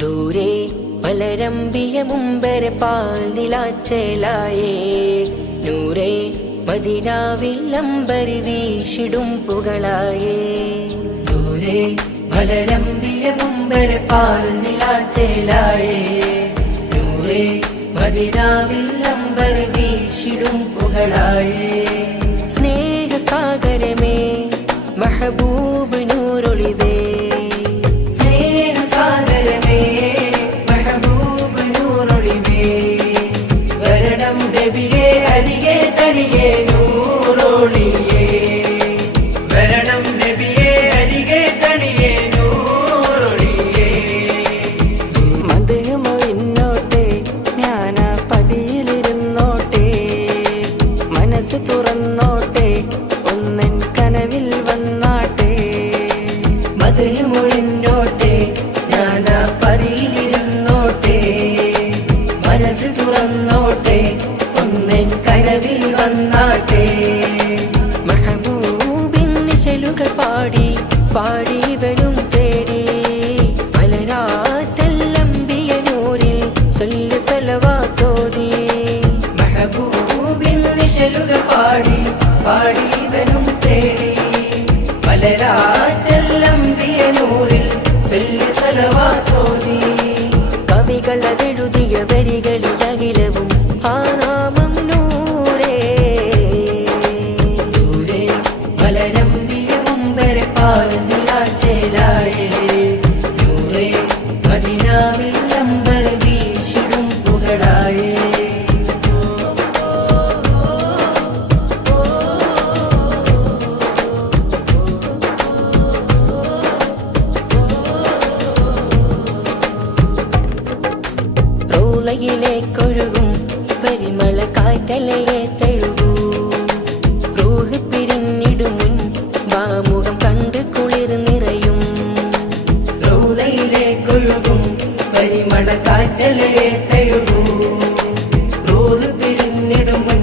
ദൂരെ മലരമ്പിയ മുമ്പരെ പാൽ നിലാച്ചേലായേ നൂറേ മദീനാവിൽ അമ്പരി വീശിടും പുകളായേ ദൂരെ മലരമ്പിയ മുമ്പരെ പാൽ നിലാച്ചേലായേ നൂറേ മദീനാവിൽ അമ്പരി വീശിടും പുകളായേ സ്നേഹസാഗരമേ മെഹബൂബ് നൂറൊളിവേ അരികെ തടിയേ നൂറൊളിയേ വരണം നബിയേ അരികെ തടിയേ നൂറൊളിയേ മധുമൊഴിഞ്ഞോട്ടെ ഞാൻ പതിയിലിരുന്നോട്ടെ മനസ്സ് തുറന്നോട്ടെ ഒന്നൻ കനവിൽ വന്നാട്ടെ മധുമൊഴിഞ്ഞോട്ടെ ഞാൻ പതിയിലിരുന്നോട്ടെ മനസ്സ് തുറന്നോട്ടെ ഒന്നൻ കനവിൽ വന്നാട്ടെ മെഹബൂബിൻ നിശലുകൾ പാടി പാടി വരും തേടി മലരാറ്റല്ലമ്പിയ നൂറിൽ സൊല്ല് സലവാത്തോതി മെഹബൂബിൻ നിശലുകൾ പാടി പാടി വരും തേടി മലരാറ്റല്ലമ്പിയ നൂറിൽ സൊല്ല് സലവാത്തോതി കവികൾ അതെഴുതിയ വരികളിൽ അഖിലവും ആ നാമം നൂറേ ദൂരെ മലരമ്പിയ മുമ്പരെ പാൽ നിലാച്ചേലായേ നൂറേ മദീനാവിൽ അമ്പര വീശിടും പുകളായേ റൗളയിലേക്കൊഴുകും പരിമള കാറ്റലയെ തഴുകൂ റൂഹ് പിരിഞ്ഞിടുമുൻ വാമുഖം കണ്ട് കുളിർ നിറയും റൗളയിലേക്കൊഴുകും പരിമള കാറ്റലയെ തഴുകൂ റൂഹ് പിരിഞ്ഞിടുമുൻ